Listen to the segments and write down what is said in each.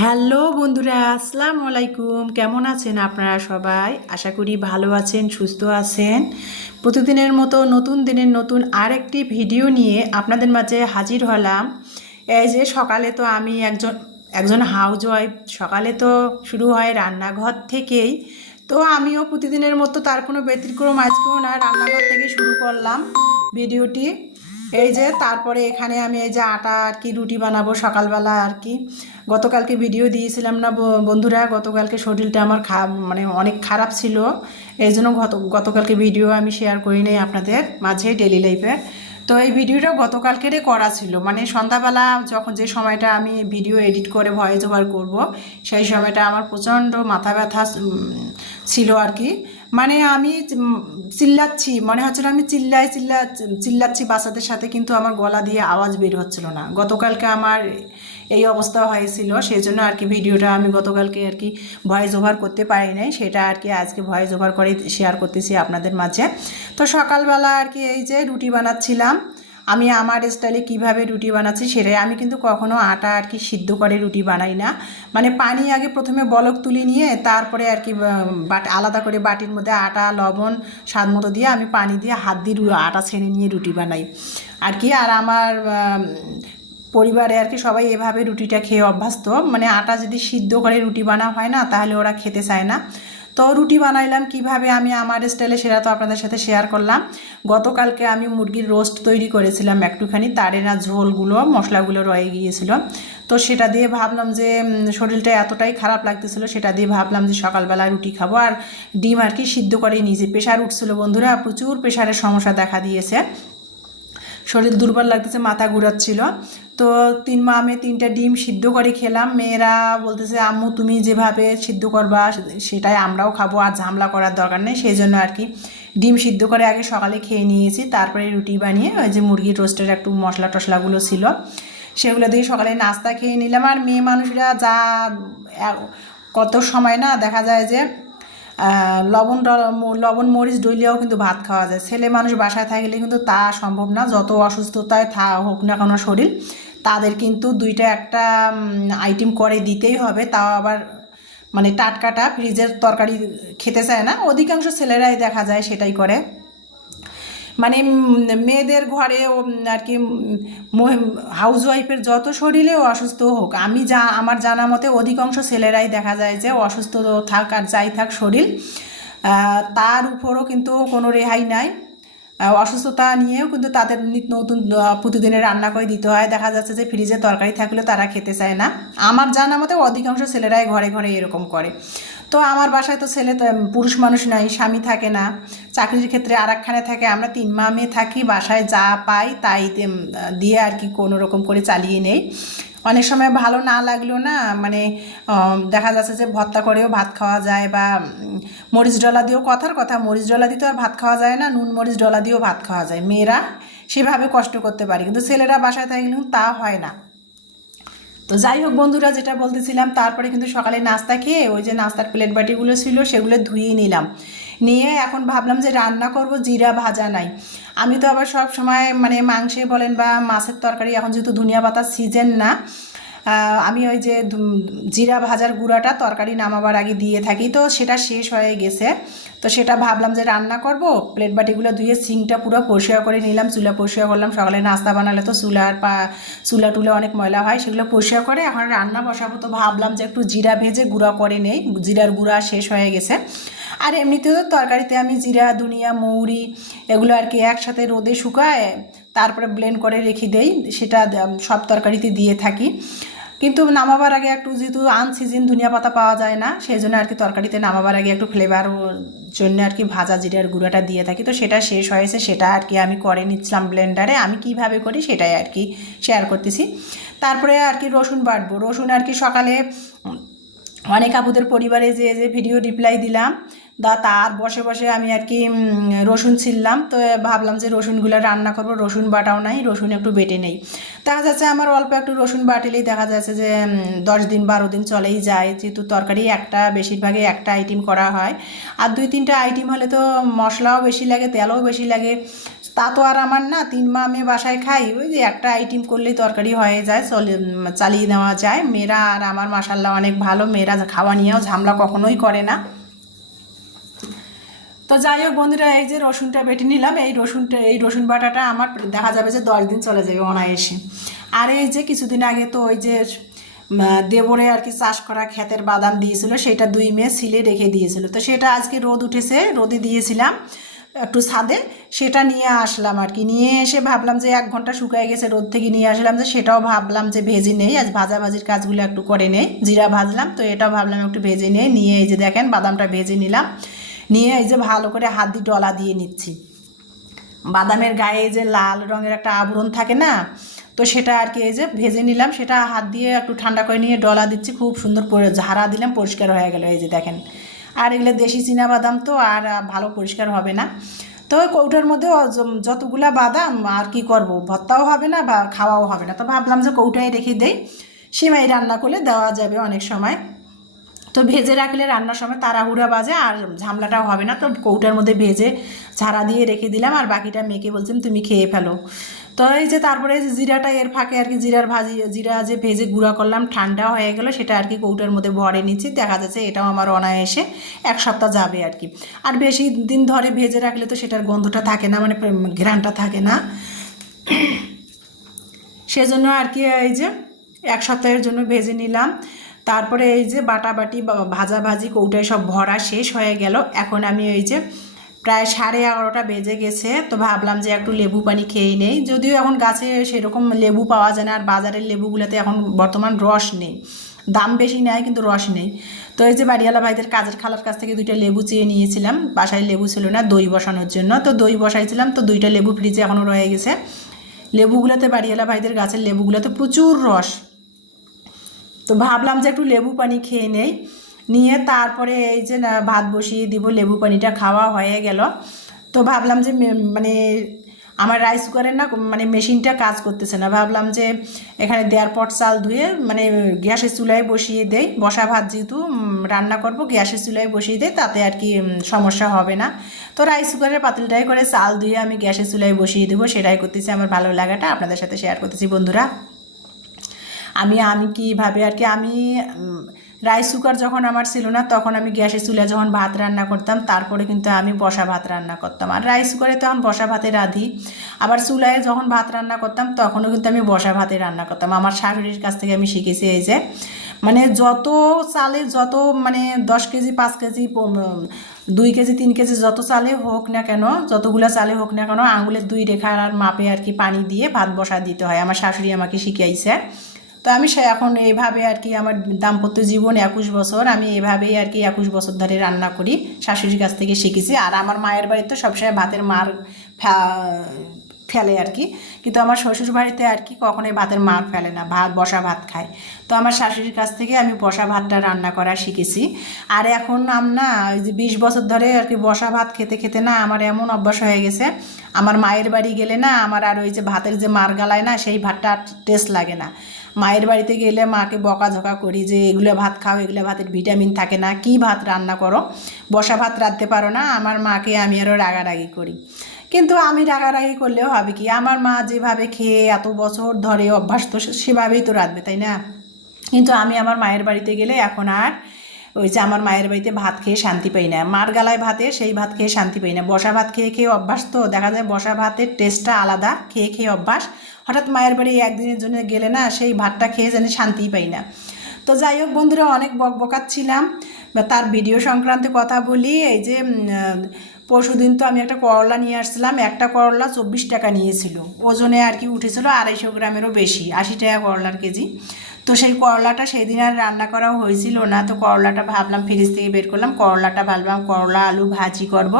Hello বন্ধুরা, আসসালামু আলাইকুম। কেমন আছেন আপনারা সবাই? আশা করি ভালো আছেন, সুস্থ আছেন। প্রতিদিনের মতো নতুন দিনের নতুন আরেকটি ভিডিও নিয়ে আপনাদের মাঝে হাজির হলাম। এই যে সকালে তো আমি একজন হাউস ওয়াইফ। সকালে তো শুরু হয় রান্নাঘর থেকেই। তো আমিও প্রতিদিনের মতো তার কোনো ব্যতিক্রম আজকেও না, রান্নাঘর থেকে শুরু করলাম ভিডিওটি। এই যে তারপরে এখানে আমি এই যে আটা আর কি রুটি বানাবো সকালবেলা আর কি। গতকালকে ভিডিও দিয়েছিলাম না বন্ধুরা, গতকালকে শরীরটা আমার মানে অনেক খারাপ ছিল। এই জন্য গতকালকে ভিডিও আমি শেয়ার করি নাই আপনাদের মাঝে ডেলি লাইফে। তো এই ভিডিওটা গতকালকেরই করা ছিল, মানে সন্ধ্যাবেলা যখন যে সময়টা আমি ভিডিও এডিট করে ভয়েস ওভার করব, সেই সময়টা আমার প্রচণ্ড মাথা ব্যথা ছিল আর কি। মানে আমি চিল্লাচ্ছি, মনে হচ্ছিল আমি চিল্লাচ্ছি বাচ্চাদের সাথে, কিন্তু আমার গলা দিয়ে আওয়াজ বের হচ্ছিল না। গতকালকে আমার এই অবস্থা হয়েছিল, সেই জন্য আর কি ভিডিওটা আমি গতকালকে আর কি ভয়েস ওভার করতে পারি নাই, সেটা আর কি আজকে ভয়েস ওভার করে শেয়ার করতেছি আপনাদের মাঝে। তো সকালবেলা আর কি এই যে রুটি বানাচ্ছিলাম। আমি আমার স্টাইলে কিভাবে রুটি বানাচ্ছি সেটাই। আমি কিন্তু কখনো আটা আর কি সিদ্ধ করে রুটি বানাই না। মানে পানি আগে প্রথমে বলক তুলে নিয়ে তারপরে আর কি আলাদা করে বাটির মধ্যে আটা লবণ স্বাদ মতো দিয়ে আমি পানি দিয়ে হাত দিয়ে আটা ছেনে নিয়ে রুটি বানাই আর কি। আর আমার পরিবারে আর কি সবাই এভাবে রুটিটা খেয়ে অভ্যস্ত। মানে আটা যদি সিদ্ধ করে রুটি বানা হয় না, তাহলে ওরা খেতে চায় না। তো রুটি বানাইলাম কিভাবে আমি আমার স্টাইলে, সেটা তো আপনাদের সাথে শেয়ার করলাম। গতকালকে আমি মুরগির রোস্ট তৈরি করেছিলাম একটুখানি, তারে না ঝোলগুলো মশলাগুলো রয়ে গিয়েছিল। তো সেটা দিয়ে ভাবলাম যে শরীরটা এতটাই খারাপ লাগতেছিল, সেটা দিয়ে ভাবলাম যে সকালবেলা রুটি খাবো। আর ডিম আর কি সিদ্ধ করে নিয়েছি। প্রেশার উঠছিল বন্ধুরা, প্রচুর প্রেশারের সমস্যা দেখা দিয়েছে। শরীর দুর্বল লাগতেছে, মাথা ঘুরাচ্ছিল। তো আমি 3টা ডিম সিদ্ধ করে খেলাম। মেয়েরা বলতেছে আম্মু তুমি যেভাবে সিদ্ধ করবা সেটাই আমরাও খাবো, আর ঝামেলা করার দরকার নেই। সেই জন্য আর কি ডিম সিদ্ধ করে আগে সকালে খেয়ে নিয়েছি, তারপরে রুটি বানিয়ে ওই যে মুরগির রোস্টের একটু মশলা টশলাগুলো ছিল সেগুলো দিয়ে সকালে নাস্তা খেয়ে নিলাম। আর মেয়ে মানুষরা যা কত সময় না দেখা যায় যে লবণ মরিচ ডইলেও কিন্তু ভাত খাওয়া যায়। ছেলে মানুষ বাসায় থাকলে কিন্তু তা সম্ভব না, যত অসুস্থতায় হোক না কোনো শরীর, তাদের কিন্তু 2টা একটা আইটেম করে দিতেই হবে। তাও আবার মানে টাটকাটা, ফ্রিজের তরকারি খেতে চায় না। অধিকাংশ ছেলেরাই দেখা যায় সেটাই করে। মানে মেয়েদের ঘরে আর কি হাউস ওয়াইফের যত শরীরেও অসুস্থ হোক, আমার জানা মতে অধিকাংশ ছেলেরাই দেখা যায় যে অসুস্থ থাক আর যাই থাক শরীর, তার উপরও কিন্তু কোনো রেহাই নাই। অসুস্থতা নিয়েও কিন্তু তাদের নিত্য নতুন প্রতিদিনের রান্না করে দিতে হয়। দেখা যাচ্ছে যে ফ্রিজে তরকারি থাকলেও তারা খেতে চায় না। আমার জানা মতে অধিকাংশ ছেলেরাই ঘরে ঘরে এরকম করে। তো আমার বাসায় তো পুরুষ মানুষ নাই, স্বামী থাকে না, চাকরির ক্ষেত্রে আরেকখানে থাকে। আমরা 3 মা মেয়ে থাকি, বাসায় যা পাই তাই দিয়ে আর কি কোনো রকম করে চালিয়ে নেই। অনেক সময় ভালো না লাগলেও না, মানে দেখা যাচ্ছে যে ভর্তা করেও ভাত খাওয়া যায়, বা মরিচ ডলা দিয়েও, কথার কথা মরিচ ডলা দিয়ে তো আর ভাত খাওয়া যায় না, নুন মরিচ ডলা দিয়েও ভাত খাওয়া যায়। মেয়েরা সেভাবে কষ্ট করতে পারে, কিন্তু ছেলেরা বাসায় থাকলে কিন্তু তা হয় না। তো যাই হোক বন্ধুরা, যেটা বলতেছিলাম, তারপরে কিন্তু সকালে নাস্তা খেয়ে ওই যে নাস্তার প্লেট বাটিগুলো ছিল সেগুলো ধুয়ে নিলাম। নিয়ে এখন ভাবলাম যে রান্না করব, জিরা ভাজা নাই। আমি তো আবার সব সময় মানে মাংসে বলেন বা মাছের তরকারি, এখন যেহেতু ধনিয়া পাতার সিজন না, আমি ওই যে জিরা ভাজার গুঁড়াটা তরকারি নামাবার আগে দিয়ে থাকি। তো সেটা শেষ হয়ে গেছে, তো সেটা ভাবলাম যে রান্না করব। প্লেট বাটিগুলো ধুয়ে সিঙ্কটা পুরো পরিষ্কার করে নিলাম, চুলা পরিষ্কার করলাম। সকালে নাস্তা বানালে তো চুলা টুলে অনেক ময়লা হয়, সেগুলো পরিষ্কার করে এখন রান্না বসাবো। তো ভাবলাম যে একটু জিরা ভেজে গুঁড়া করে নেই, জিরার গুঁড়া শেষ হয়ে গেছে। আর এমনিতেও তরকারিতে আমি জিরা ধনিয়া মৌরি এগুলো আর কি একসাথে রোদে শুকায় তারপরে ব্লেন্ড করে রেখে দেই, সেটা সব তরকারিতে দিয়ে থাকি। কিন্তু নামাবার আগে একটু, যেহেতু আনসিজন ধনিয়া পাতা পাওয়া যায় না, সেই জন্য আর কি তরকারিতে নামাবার আগে একটু ফ্লেভার জন্য আর কি ভাজা জিরার গুঁড়োটা দিয়ে থাকি। তো সেটা শেষ হয়েছে, সেটা আর কি আমি করে নিচ্ছিলাম ব্লেন্ডারে। আমি কিভাবে করি সেটাই আর কি শেয়ার করতেছি। তারপরে আর কি রসুন বাটবো। রসুন আর কি সকালে অনেক আপুদের পরিবারে যে ভিডিও রিপ্লাই দিলাম, তার বসে বসে আমি আর কি রসুন ছিললাম। তো ভাবলাম যে রসুনগুলো রান্না করব, রসুন বাটাও নাই, রসুন একটু বেটে নেই। দেখা যাচ্ছে আমার অল্প একটু রসুন বাটলেই দেখা যাচ্ছে যে 10 দিন 12 দিন চলেই যায়, যেহেতু তরকারি একটা, বেশিরভাগই একটা আইটেম করা হয়। আর 2-3টা আইটেম হলে তো মশলাও বেশি লাগে, তেলও বেশি লাগে, তা তো আর আমার না, 3 মা মেয়ে বাসায় খাই, ওই যে একটা আইটেম করলেই তরকারি হয়ে যায়, চালিয়ে নেওয়া যায়। মেয়েরা আর আমার মাশাল্লাহ অনেক ভালো, মেয়েরা খাওয়া নিয়েও ঝামেলা কখনোই করে না। তো যাই হোক বন্ধুরা, এই যে রসুনটা বেটে নিলাম, এই রসুন বাটাটা আমার দেখা যাবে যে 10 দিন চলে যাবে অনায়াসে। আর এই যে কিছুদিন আগে তো ওই যে দেবরে আর কি চাষ করা ক্ষেতের বাদাম দিয়েছিল, সেটা 2 মেয়ে ছিলে রেখে দিয়েছিল, তো সেটা আজকে রোদ উঠেছে, রোদে দিয়েছিলাম একটু ছাদে, সেটা নিয়ে আসলাম আর কি। নিয়ে এসে ভাবলাম যে 1 ঘন্টা শুকায় গেছে, রোদ থেকে নিয়ে আসলাম, যে সেটাও ভাবলাম যে ভেজে নেই, আজ ভাজাভাজির কাজগুলো একটু করে নেই, জিরা ভাজলাম, তো এটাও ভাবলাম একটু ভেজে নেই। নিয়ে এই যে দেখেন বাদামটা ভেজে নিলাম, নিয়ে এই যে ভালো করে হাত দিয়ে ডলা দিয়ে নিচ্ছি। বাদামের গায়ে যে লাল রঙের একটা আবরণ থাকে না, তো সেটা আর কি এই যে ভেজে নিলাম, সেটা হাত দিয়ে একটু ঠান্ডা করে নিয়ে ডলা দিচ্ছি, খুব সুন্দর ঝাড়া দিলাম, পরিষ্কার হয়ে গেল, এই যে দেখেন। আর এগুলো দেশি চীনা বাদাম তো আর ভালো পরিষ্কার হবে না। তো ওই কৌটার মধ্যে যতগুলা বাদাম আর কি করব, ভর্তাও হবে না বা খাওয়াও হবে না, তো ভাবলাম যে কৌটায় রেখে দেই, সেমাই রান্না করলে দেওয়া যাবে অনেক সময়। তো ভেজে রাখলে রান্নার সময় তাড়াহুড়া বাজে আর ঝামলাটাও হবে না, তো কৌটার মধ্যে ভেজে ঝাড়া দিয়ে রেখে দিলাম, আর বাকিটা মেয়েকে বলছিলাম তুমি খেয়ে ফেলো। তো এই যে তারপরে যে জিরাটা এর ফাঁকে আর কি জিরা যে ভেজে গুঁড়া করলাম, ঠান্ডা হয়ে গেল, সেটা আর কি কৌটার মধ্যে ভরে নিচ্ছি, দেখা যাচ্ছে এটাও আমার অনায়াসে 1 সপ্তাহ যাবে আর কি। আর বেশি দিন ধরে ভেজে রাখলে তো সেটার গন্ধটা থাকে না, মানে ঘ্রাণটা থাকে না, সেজন্য আর কি এই যে 1 সপ্তাহের জন্য ভেজে নিলাম। তারপরে এই যে বাটাবাটি ভাজাভাজি কৌটায় সব ভরা শেষ হয়ে গেল। এখন আমি এই যে প্রায় 11:30 বেজে গেছে, তো ভাবলাম যে একটু লেবু পানি খেয়ে নেই, যদিও এখন গাছে সেরকম লেবু পাওয়া যায় না, আর বাজারের লেবুগুলোতে এখন বর্তমান রস নেই, দাম বেশি নেয় কিন্তু রস নেই। তো এই যে বাড়িওয়ালা ভাইদের কাজের খালার কাছ থেকে 2টা লেবু চেয়ে নিয়েছিলাম, বাসায় লেবু ছিল না দই বসানোর জন্য, তো দই বসাইছিলাম, তো 2টা লেবু ফ্রিজে এখনও রয়ে গেছে। লেবুগুলোতে বাড়িওয়ালা ভাইদের গাছের লেবুগুলোতে প্রচুর রস, তো ভাবলাম যে একটু লেবু পানি খেয়ে নেই। নিয়ে তারপরে এই যে ভাত বসিয়ে দিব, লেবু পানিটা খাওয়া হয়ে গেল। তো ভাবলাম যে মানে আমার রাইস কুকারের না মানে মেশিনটা কাজ করতেছে না, ভাবলাম যে এখানে 1.5 পট চাল ধুয়ে মানে গ্যাসের চুলায় বসিয়ে দেই, বসা ভাত যেহেতু রান্না করব গ্যাসের চুলায় বসিয়ে দেই, তাতে আর কি সমস্যা হবে না। তো রাইস কুকারের পাতিলটাই করে চাল ধুয়ে আমি গ্যাসের চুলায় বসিয়ে দেবো, সেটাই করতেছি, আমার ভালো লাগাটা আপনাদের সাথে শেয়ার করতেছি বন্ধুরা। আমি কীভাবে আর কি, আমি রাইস কুকার যখন আমার ছিল না, তখন আমি গ্যাসের চুলায় যখন ভাত রান্না করতাম, তারপরে কিন্তু আমি বসা ভাত রান্না করতাম, আর রাইস কুকারে তখন বসা ভাতে রাঁধি। আবার চুলায় যখন ভাত রান্না করতাম, তখনও কিন্তু আমি বসা ভাতে রান্না করতাম। আমার শাশুড়ির কাছ থেকে আমি শিখেছি এই যে মানে যত চালে যত মানে 10 কেজি 5 কেজি 2 কেজি 3 কেজি যত চালে হোক না কেন, যতগুলো চালে হোক না কেন, আঙুলের 2 রেখার আর মাপে আর কি পানি দিয়ে ভাত বসা দিতে হয়, আমার শাশুড়ি আমাকে শিখিয়েছে। তো আমি এখন এইভাবে আর কি, আমার দাম্পত্য জীবন 21 বছর, আমি এভাবেই আর কি 21 বছর ধরে রান্না করি, শাশুড়ির কাছ থেকে শিখেছি। আর আমার মায়ের বাড়িতে তো সবসময় ভাতের মার ফেলে আর কি, কিন্তু আমার শ্বশুর বাড়িতে আর কি কখনোই ভাতের মার ফেলে না, বসা ভাত খায়। তো আমার শাশুড়ির কাছ থেকে আমি বসা ভাতটা রান্না করা শিখেছি। আর এখন না ওই যে 20 বছর ধরে আর কি বসা ভাত খেতে খেতে না আমার এমন অভ্যাস হয়ে গেছে, আমার মায়ের বাড়ি গেলে না আমার আর ওই যে ভাতের যে মার গালায় না, সেই ভাতটা টেস্ট লাগে না। মায়ের বাড়িতে গেলে মাকে বকাঝকা করি যে এগুলো ভাত খাও, এগুলো ভাতের ভিটামিন থাকে না, কি ভাত রান্না করো, বসা ভাত রাঁধতে পারো না, আমার মাকে আমি আরও রাগারাগি করি। কিন্তু আমি রাগারাগি করলেও হবে কি, আমার মা যেভাবে খেয়ে এত বছর ধরে অভ্যাস, তো সেভাবেই তো রাঁধবে, তাই না? কিন্তু আমি আমার মায়ের বাড়িতে গেলে এখন আর ওই যে আমার মায়ের বাড়িতে ভাত খেয়ে শান্তি পাই না, মার গালায় ভাতে সেই ভাত খেয়ে শান্তি পাই না, বসা ভাত খেয়ে খেয়ে অভ্যাস, তো দেখা যায় বসা ভাতের টেস্টটা আলাদা, খেয়ে খেয়ে অভ্যাস। হঠাৎ মায়ের বাড়ি একদিনের জন্য গেলে না সেই ভাতটা খেয়ে জানি শান্তিই পাই না। তো যাই হোক বন্ধুরা, অনেক বকাচ্ছিলাম, তার ভিডিও সংক্রান্তে কথা বলি। এই যে পরশুদিন তো আমি একটা করলা নিয়ে আসছিলাম, একটা করলা 24 টাকা নিয়েছিল, ওজনে আর কি উঠেছিল 250 গ্রামেরও বেশি, 80 টাকা করলার কেজি। তো সেই করলাটা সেই দিন আর রান্না করাও হয়েছিল না, তো করলাটা ভাবলাম ফ্রিজ থেকে বের করলাম, করলাটা ভাবলাম করলা আলু ভাজি করব।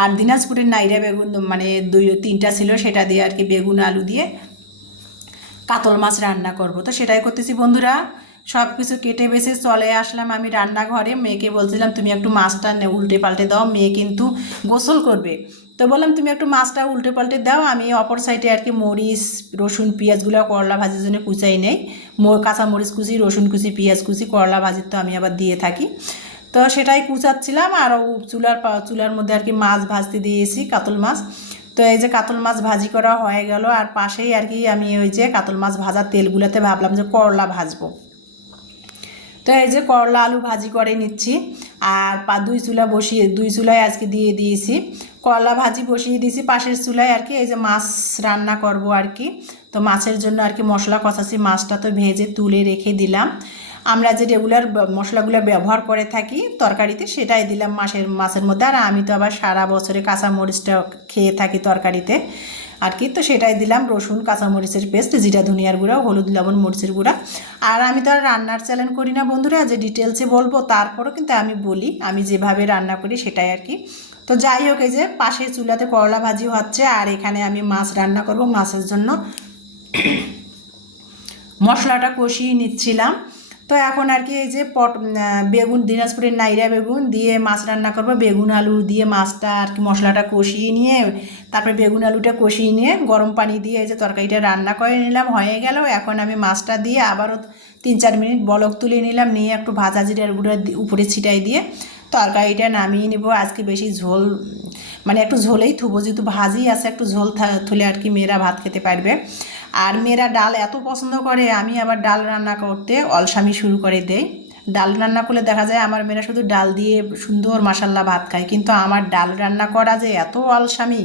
আর দিনাজপুরের নাইরা বেগুন মানে 2-3টা ছিল, সেটা দিয়ে আর কি বেগুন আলু দিয়ে কাতল মাছ রান্না করব। তো সেটাই করতেছি বন্ধুরা, সব কিছু কেটে বেছে চলে আসলাম আমি রান্নাঘরে। মেয়েকে বলছিলাম তুমি একটু মাছটা উল্টে পাল্টে দাও, মেয়ে কিন্তু গোসল করবে, তো বললাম তুমি একটু মাছটা উল্টে পাল্টে দাও, আমি অপর সাইডে আর কি মরিচ রসুন পেঁয়াজগুলো করলা ভাজির জন্য কুচাই নেই, কাঁচা মরিচ কুচি, রসুন কুচি, পেঁয়াজ কুচি, করলা ভাজির তো আমি আবার দিয়ে থাকি। তো সেটাই কুচাচ্ছিলাম, আর চুলার মধ্যে আর কি মাছ ভাজতে দিয়েছি, কাতল মাছ। তো তো এই যে কাতল মাছ ভাজি করা হয়ে গেল, আর পাশেই আর কি আমি ওই যে কাতল মাছ ভাজার তেলগুলোতে ভাবলাম যে করলা ভাজবো। তো এই যে করলা আলু ভাজি করে নিচ্ছি, আর দুই চুলায় আজকে দিয়ে দিয়েছি, করলা ভাজি বসিয়ে দিয়েছি পাশের চুলায় আর কি। এই যে মাছ রান্না করব আর কি। তো মাছের জন্য আর কি মশলা কষাচ্ছি, মাছটা তো ভেজে তুলে রেখে দিলাম। আমরা যে রেগুলার মশলাগুলো ব্যবহার করে থাকি তরকারিতে সেটাই দিলাম মাছের মধ্যে। আর আমি তো আবার সারা বছরে কাঁচা মরিচটা খেয়ে থাকি তরকারিতে আর কি, তো সেটাই দিলাম, রসুন কাঁচামরিচের পেস্ট, জিরা ধনিয়ার গুঁড়া, হলুদ লবণ মরিচের গুঁড়া। আর আমি তো আর রান্নার চ্যানেল করি না বন্ধুরা যে ডিটেলসে বলবো, তারপরও কিন্তু আমি বলি আমি যেভাবে রান্না করি সেটাই আর কি। তো যাই হোক, এই যে পাশে চুলাতে করলা ভাজি হচ্ছে, আর এখানে আমি মাছ রান্না করব। মাছের জন্য মশলাটা কষিয়ে নিচ্ছিলাম। তো এখন আর কি এই যে বেগুন, দিনাজপুরের নাইরা বেগুন দিয়ে মাছ রান্না করবো। বেগুন আলু দিয়ে মাছটা আর কি মশলাটা কষিয়ে নিয়ে, তারপরে বেগুন আলুটা কষিয়ে নিয়ে গরম পানি দিয়ে এই যে তরকারিটা রান্না করে নিলাম, হয়ে গেল। এখন আমি মাছটা দিয়ে আবারও 3-4 মিনিট বলক তুলে নিলাম, নিয়ে একটু ভাজা জিরার গুঁড়ো উপরে ছিটাই দিয়ে তরকারিটা নামিয়ে নিব। আজকে বেশি ঝোল মানে একটু ঝোলেই থুবো, যেহেতু ভাজি আছে, একটু ঝোল থুলে আর কি মেয়েরা ভাত খেতে পারবে। আর মেয়েরা ডাল এত পছন্দ করে, আমি আবার ডাল রান্না করতে অলসামি শুরু করে দেই। ডাল রান্না করলে দেখা যায় আমার মেয়েরা শুধু ডাল দিয়ে সুন্দর মাসাল্লা ভাত খায়, কিন্তু আমার ডাল রান্না করা যে এত অলসামি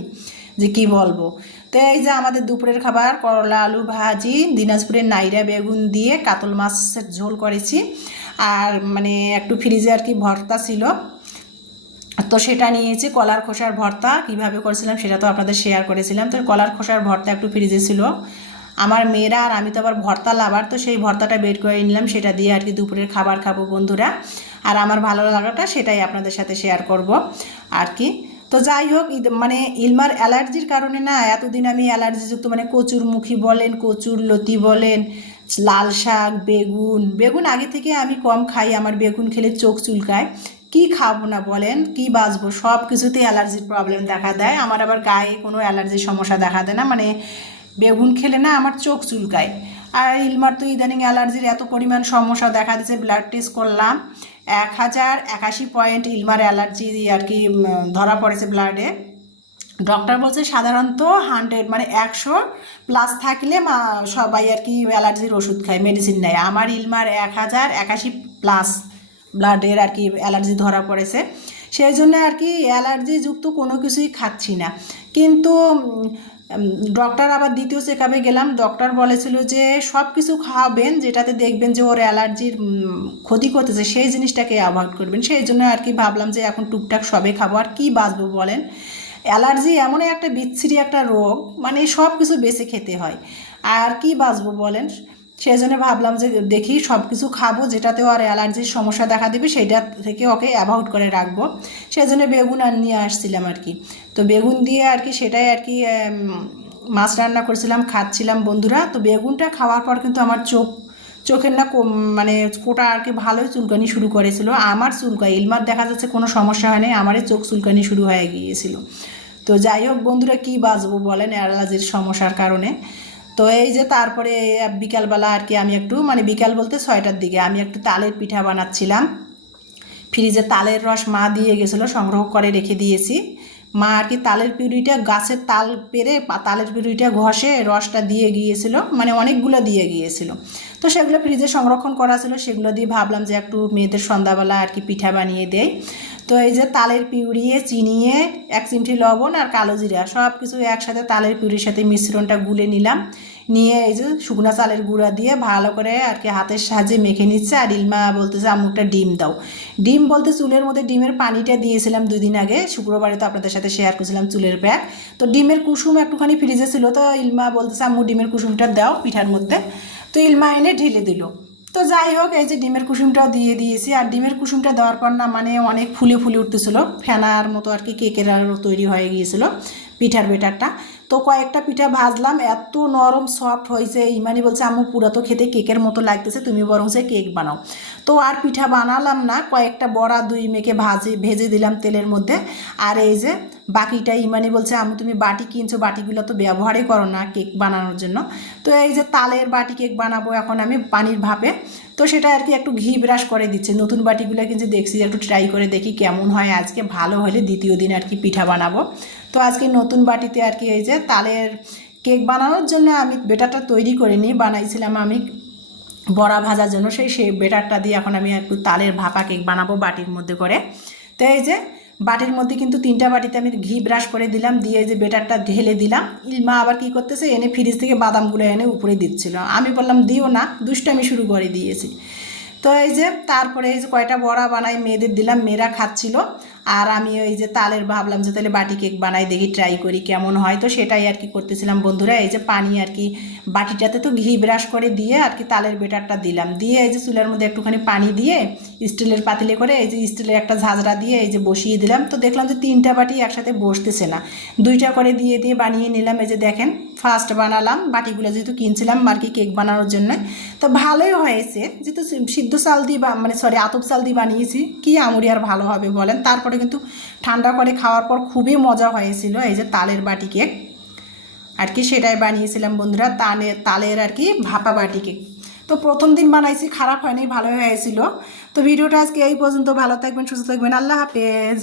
যে কি বলবো। তো এই যে আমাদের দুপুরের খাবার করলা আলু ভাজি, দিনাজপুরের নাইরা বেগুন দিয়ে কাতল মাছের ঝোল করেছি, আর মানে একটু ফ্রিজে আর কি ভর্তা ছিল, তো সেটা নিয়েছি। কলার খোসার ভর্তা কীভাবে করেছিলাম সেটা তো আপনাদের শেয়ার করেছিলাম। তো কলার খোসার ভর্তা একটু ফ্রিজে ছিল, আমার মেয়েরা আর আমি তো আবার ভর্তা লাভার, তো সেই ভর্তাটা বের করে নিলাম, সেটা দিয়ে আর কি দুপুরের খাবার খাবো বন্ধুরা। আর আমার ভালো লাগাটা সেটাই আপনাদের সাথে শেয়ার করব আর কি। তো যাই হোক, মানে ইলমার অ্যালার্জির কারণে না এতদিন আমি অ্যালার্জিযুক্ত মানে কচুরমুখী বলেন, কচুর লতি বলেন, লাল শাক, বেগুন আগে থেকে আমি কম খাই, আমার বেগুন খেলে চোখ চুলকায়। কি খাবো না বলেন, কি বাঁচবো, সব কিছুতেই অ্যালার্জির প্রবলেম দেখা দেয়। আমার আবার গায়ে কোনো অ্যালার্জির সমস্যা দেখা দেয় না, মানে বেগুন খেলে না আমার চোখ চুলকায়। আর ইলমার তো ইদানিং অ্যালার্জির এত পরিমাণ সমস্যা দেখা দিচ্ছে, ব্লাড টেস্ট করলাম 1081 পয়েন্ট ইলমার অ্যালার্জি আর কি ধরা পড়েছে ব্লাডে। ডক্টর বলছে সাধারণত 100 মানে 100+ থাকলে সবাই আর কি অ্যালার্জির ওষুধ খায়, মেডিসিন নেয়। আমার ইলমার 1081+ ব্লাডের আর কি অ্যালার্জি ধরা পড়েছে, সেই জন্য আর কি অ্যালার্জিযুক্ত কোনো কিছুই খাচ্ছি না। কিন্তু ডক্টর আবার দ্বিতীয় চেকআপে গেলাম, ডক্টর বলেছিল যে সব কিছু খাওয়াবেন যেটাতে দেখবেন যে ওর অ্যালার্জির ক্ষতি করতেছে, সেই জিনিসটাকে অ্যাভয়েড করবেন। সেই জন্য আর কি ভাবলাম যে এখন টুকটাক সবে খাবো, আর কি বাঁচবো বলেন। অ্যালার্জি এমন একটা বিচ্ছিরি একটা রোগ, মানে সব কিছু বেছে খেতে হয়, আর কি বাঁচবো বলেন। সেই জন্য ভাবলাম যে দেখি সব কিছু খাবো যেটাতে আর অ্যালার্জির সমস্যা দেখা দেবে, সেইটা থেকে ওকে অ্যাভয়েড করে রাখবো। সেই জন্য বেগুন নিয়ে আসছিলাম আর কি। তো বেগুন দিয়ে আর কি সেটাই আর কি মাছ রান্না করেছিলাম, খাচ্ছিলাম বন্ধুরা। তো বেগুনটা খাওয়ার পর কিন্তু আমার চোখের না মানে কোটা আর কি ভালোই চুলকানি শুরু করেছিল। আমার চুলকায়, ইলমার দেখা যাচ্ছে কোনো সমস্যা হয়নি, আমারই চোখ চুলকানি শুরু হয়ে গিয়েছিল। তো যাই হোক বন্ধুরা, কী বাঁচবো বলেন অ্যালার্জির সমস্যার কারণে। তো এই যে তারপরে বিকালবেলা আর কি আমি একটু মানে বিকাল বলতে 6টার দিকে আমি একটু তালের পিঠা বানাচ্ছিলাম। ফ্রিজে তালের রস মা দিয়ে গেছিলো, সংগ্রহ করে রেখে দিয়েছি। মা আর কি তালের পিউরিটা, গাছের তাল পেরে তালের পিউরিটা ঘষে রসটা দিয়ে গিয়েছিল, মানে অনেকগুলো দিয়ে গিয়েছিল। তো সেগুলো ফ্রিজে সংরক্ষণ করা ছিল, সেগুলো দিয়ে ভাবলাম যে একটু মেয়েদের সন্ধ্যাবেলা আর কি পিঠা বানিয়ে দেয়। তো এই যে তালের পিউরিয়ে, চিনিয়ে, 1 চিমটি লবণ আর কালো জিরা সব কিছু একসাথে তালের পিউরির সাথে মিশ্রণটা গুলে নিলাম, নিয়ে এই যে শুকনো চালের গুঁড়া দিয়ে ভালো করে আর কি হাতের সাহায্যে মেখে নিচ্ছে। আর ইলমা বলতেছে আম্মু একটা ডিম দাও। ডিম বলতে চুলের মধ্যে ডিমের পানিটা দিয়েছিলাম 2 দিন আগে, শুক্রবারে তো আপনাদের সাথে শেয়ার করেছিলাম চুলের প্যাক। তো ডিমের কুসুম একটুখানি ফ্রিজে ছিল, তো ইলমা বলতেছে আম্মু ডিমের কুসুমটা দাও পিঠার মধ্যে। তো ইলমা এনে ঢেলে দিল। তো যাই হোক, এই যে ডিমের কুসুমটাও দিয়ে দিয়েছি। আর ডিমের কুসুমটা দেওয়ার পর না মানে অনেক ফুলে ফুলে উঠতেছিল, ফেনার মতো আর কি কেকের আরও তৈরি হয়ে গিয়েছিল পিঠার বেটারটা। তো কয়েকটা পিঠা ভাজলাম, এত নরম সফট হয়েছে। ইমানি বলছে আম্মু পুরা তো খেতে কেকের মতো লাগতেছে, তুমি বরং সে কেক বানাও। তো আর পিঠা বানালাম না, কয়েকটা বড়া 2 মেখে ভেজে দিলাম তেলের মধ্যে। আর এই যে বাকিটা ইমানি বলছে আম্মু তুমি বাটি কিনছো, বাটিগুলো তো ব্যবহারই করো না কেক বানানোর জন্য। তো এই যে তালের বাটি কেক বানাবো এখন আমি পানির ভাপে। তো সেটা আর কি একটু ঘি ব্রাশ করে দিচ্ছে। নতুন বাটিগুলো কিন্তু দেখছি একটু ট্রাই করে দেখি কেমন হয়, আজকে ভালো হলে দ্বিতীয় দিন আর কি পিঠা বানাবো। তো আজকে নতুন বাটিতে আর কি এই যে তালের কেক বানানোর জন্য আমি বেটারটা তৈরি করে নিয়ে বানাইছিলাম আমি বড়া ভাজার জন্য, সেই বেটারটা দিয়ে এখন আমি একটু তালের ভাপা কেক বানাবো বাটির মধ্যে করে। তো এই যে বাটির মধ্যে কিন্তু 3টা বাটিতে আমি ঘি ব্রাশ করে দিলাম, দিয়ে যে বেটারটা ঢেলে দিলাম। মা আবার কি করতেছে, এনে ফ্রিজ থেকে বাদামগুলো এনে উপরে দিচ্ছিল, আমি বললাম দিও না, দুষ্টামি শুরু করে দিয়েছি। তো এই যে তারপরে এই যে কয়টা বড়া বানাই মেয়েদের দিলাম, মেয়েরা খাচ্ছিল। আর আমি এই যে তালের ভাবলাম যে তাহলে বাটি কেক বানাই দেখি, ট্রাই করি কেমন হয়। তো সেটাই আর কি করতেছিলাম বন্ধুরা। এই যে পানি আর কি বাটিটাতে তো ঘি ব্রাশ করে দিয়ে আর কি তালের বেটারটা দিলাম, দিয়ে এই যে চুলার মধ্যে একটুখানি পানি দিয়ে স্টিলের পাতিলে করে এই যে স্টিলের একটা ঝাঁঝরা দিয়ে এই যে বসিয়ে দিলাম। তো দেখলাম যে 3টা বাটি একসাথে বসতেছে না, 2টা করে দিয়ে দিয়ে বানিয়ে নিলাম। এই যে দেখেন ফার্স্ট বানালাম, বাটিগুলো যেহেতু কিনছিলাম আর কি কেক বানানোর জন্য, তো ভালোই হয়েছে। যেহেতু সিদ্ধ চাল দিয়ে মানে সরি আতপ চাল দিয়ে বানিয়েছি, কি আমুরি আর ভালো হবে বলেন। তারপরে কিন্তু ঠান্ডা করে খাওয়ার পর খুবই মজা হয়েছিল। এই যে তালের বাটি কেক আর কি সেটাই বানিয়েছিলাম বন্ধুরা, তালের আর কি ভাপা বাটি কেক। তো প্রথম দিন বানাইছি, খারাপ হয়নি, ভালো হয়েছিল। তো ভিডিওটা আজকে এই পর্যন্ত, ভালো থাকবেন, সুস্থ থাকবেন, আল্লাহ হাফেজ।